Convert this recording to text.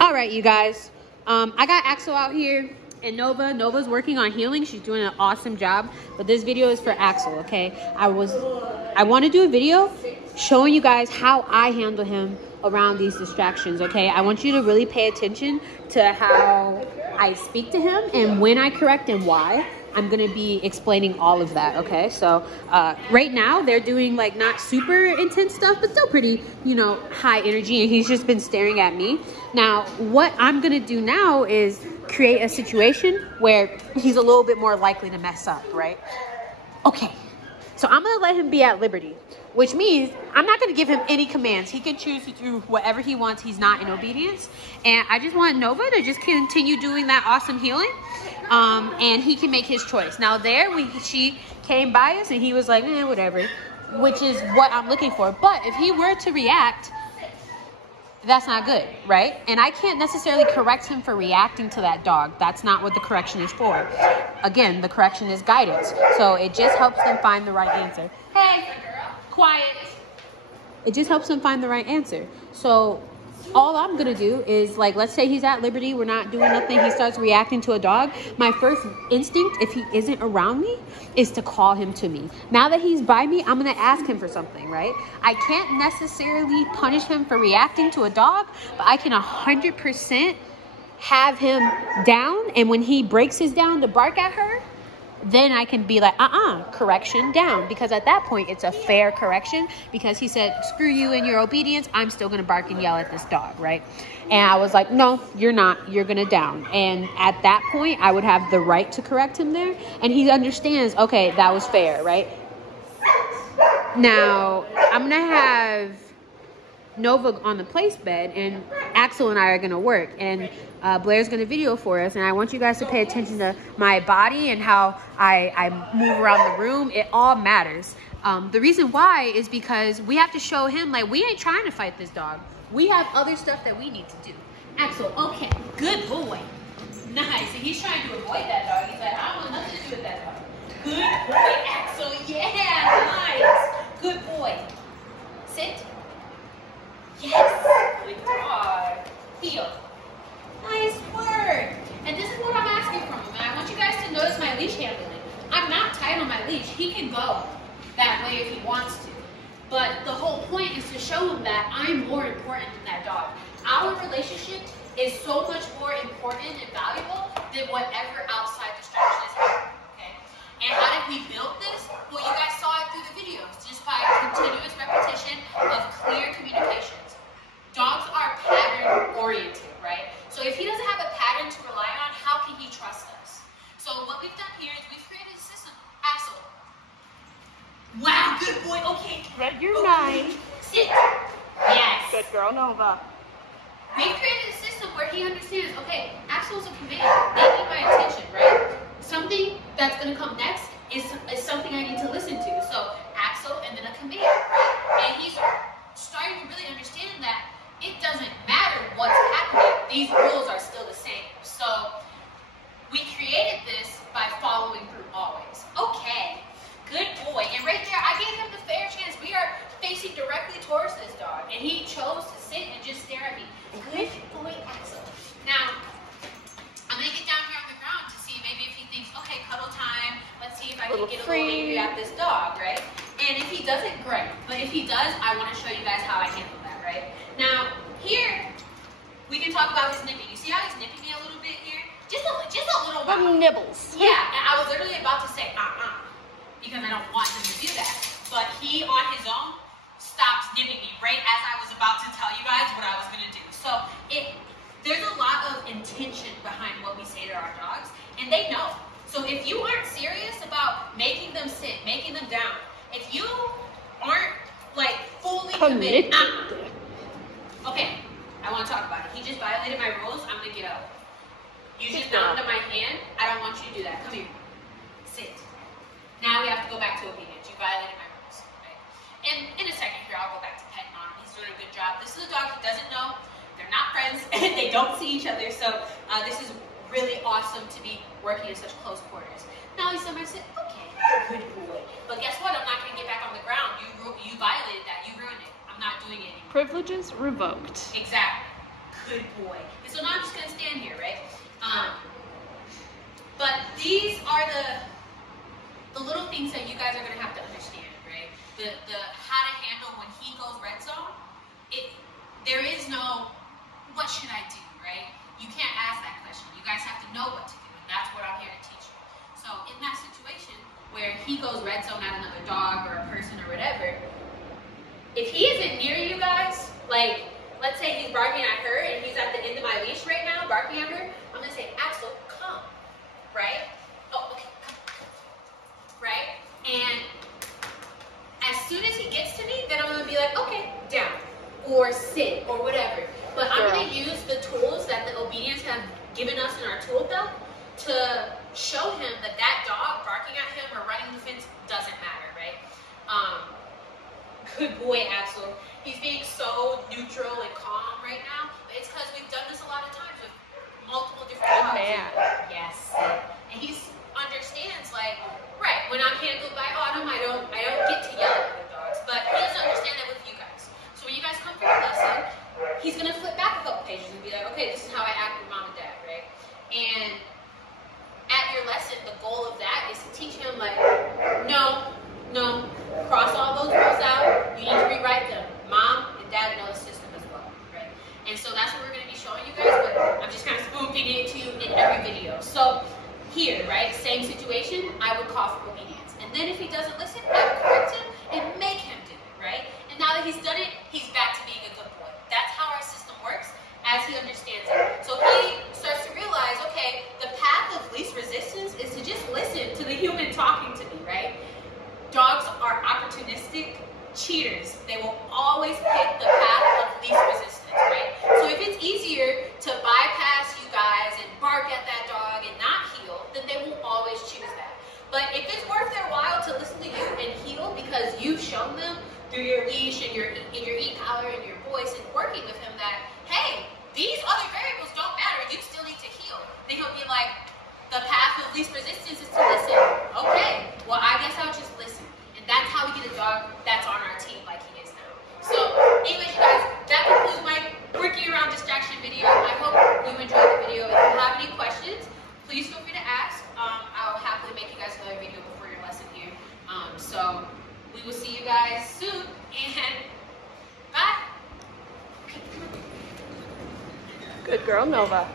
All right, you guys. I got Axel out here and Nova. Nova's working on healing. She's doing an awesome job. But this video is for Axel, okay? I want to do a video showing you guys how I handle him around these distractions, okay? I want you to really pay attention to how I speak to him and when I correct and why. I'm going to be explaining all of that, okay? So right now they're doing like not super intense stuff, but still pretty, you know, high energy, and he's just been staring at me. Now, what I'm going to do now is create a situation where he's a little bit more likely to mess up, right? Okay, so I'm going to let him be at liberty, which means I'm not going to give him any commands. He can choose to do whatever he wants. He's not in obedience. And I just want Nova to just continue doing that awesome healing. And he can make his choice. Now she came by us and he was like, whatever, which is what I'm looking for. But if he were to react, that's not good, right? And I can't necessarily correct him for reacting to that dog. That's not what the correction is for. Again, the correction is guidance. So it just helps them find the right answer. Hey, quiet. It just helps them find the right answer. So all I'm gonna do is, like, let's say he's at liberty, we're not doing nothing, he starts reacting to a dog. My first instinct, if he isn't around me, is to call him to me. Now that he's by me, I'm gonna ask him for something, right? I can't necessarily punish him for reacting to a dog, but I can 100% have him down, and when he breaks his down to bark at her, then I can be like, correction down. Because at that point, it's a fair correction, because he said, screw you and your obedience. I'm still going to bark and yell at this dog, right? And I was like, no, you're not. You're going to down. And at that point, I would have the right to correct him there. And he understands, okay, that was fair, right? Now, I'm going to have Nova on the place bed, and Axel and I are going to work. And Blair's going to video for us, and I want you guys to pay attention to my body and how I move around the room. It all matters. The reason why is because we have to show him, like, we ain't trying to fight this dog. We have other stuff that we need to do. Axel, okay, good boy. Nice. And he's trying to avoid that dog. He's like, I don't want nothing to do with that dog. Good boy, Axel. Yeah, nice. Good boy. Sit. Yes. Good dog. Heel. Nice work. And this is what I'm asking from him. And I want you guys to notice my leash handling. I'm not tight on my leash. He can go that way if he wants to. But the whole point is to show him that I'm more important than that dog. Our relationship is so much more important and valuable than whatever outside distraction is happening. Okay? And how did we build this? Well, you guys saw it through the videos, just by continuous repetition of clear communications. Dogs are pattern oriented, right? So if he doesn't have a pattern to rely on, how can he trust us? So what we've done here is we've created a system. Axel. Wow, good boy. Okay. You're nice. Sit. Yes. Good girl, Nova. We've created a system where he understands, okay, Axel's a command. They need my attention, right? Something that's going to come next is something I need to listen to. So Axel and then a command, right? And he's starting to really understand that it doesn't matter what's happening. These rules are still the same. So we created this by following through always. Okay, good boy. And right there, I gave him the fair chance. We are facing directly towards this dog, and he chose to sit and just stare at me. Good boy, Axel. Now, I'm gonna get down here on the ground to see maybe if he thinks, okay, cuddle time. Let's see if I can get a little angry at this dog, right? And if he doesn't, great. But if he does, I want to show you guys how I handle that, right? Now, here, we can talk about his nipping. You see how he's nipping me a little bit here? Just a little bit. Little nibbles. Yeah, and I was literally about to say, because I don't want him to do that. But he, on his own, stops nipping me right as I was about to tell you guys what I was going to do. So, there's a lot of intention behind what we say to our dogs, and they know. So if you aren't serious about making them sit, making them down, if you aren't, like, fully committed, okay, I want to talk about it. He just violated my rules. I'm going to get up. You just knocked on my hand. I don't want you to do that. Come here. Sit. Now we have to go back to obedience. You violated my rules. Right? And in a second here, I'll go back to petting on him. He's doing a good job. This is a dog he doesn't know. They're not friends. They don't see each other. So this is really awesome to be working in such close quarters. Now he's somewhere. I said, okay, good boy. But guess what? I'm not going to get back on the ground. You violated that. You ruined it. I'm not doing it anymore. Privileges revoked. Exactly. good boy. And so now I'm just gonna stand here, right? But these are the little things that you guys are gonna have to understand, right? The how to handle when he goes red zone. There is no what should I do, right? You can't ask that question. You guys have to know what to do, and that's what I'm here to teach you. So in that situation where he goes red zone at another dog or a person or whatever, if he isn't near you guys, like let's say he's barking at her and he's at the end of my leash right now, barking at her, I'm gonna say, Axel, come, right? Oh, okay, come, right? And as soon as he gets to me, then I'm gonna be like, okay, down, or sit, or whatever. But I'm gonna use the tools that the obedience have given us in our tool belt to show him that that dog barking at him or running the fence doesn't matter, right? Good boy, Axel. He's being so neutral and calm right now. But it's because we've done this a lot of times with multiple different dogs. Yes. And he understands, like, right, when I'm handled by Autumn, I don't get to yell at other dogs. But he doesn't understand that with you guys. So when you guys come for a lesson, he's gonna flip back a couple pages and be like, okay, this is how I act with mom and dad, right? And at your lesson, the goal of that is to teach him, like, no, cross all those rules out. You need to rewrite them. Mom and dad know the system as well, right? And so that's what we're going to be showing you guys, but I'm just kind of spoon-feeding it to you in every video. So here, right, same situation, I would call for obedience. And then if he doesn't listen, I would correct him and make him do it, right? And now that he's done it, he's back to being a good boy. That's how our system works as he understands it. So he starts to realize, okay, the path of least resistance is to just listen to the human talking to me, right? Dogs are opportunistic cheaters. They will always pick the path of least resistance, right? So if it's easier to bypass you guys and bark at that dog and not heal, then they will always choose that. But if it's worth their while to listen to you and heal because you've shown them through your leash and your e-collar and your voice and working with him that, hey, these other variables don't matter, you still need to heal, then he'll be like, the path of least resistance is to listen. Okay, well, I guess I'll just listen. And that's how we get a dog that's on our team like he is now. So, anyways, you guys, that concludes my working around distraction video. I hope you enjoyed the video. If you have any questions, please feel free to ask. I'll happily make you guys another video before your lesson here. So, we will see you guys soon, and bye. Good girl, Nova.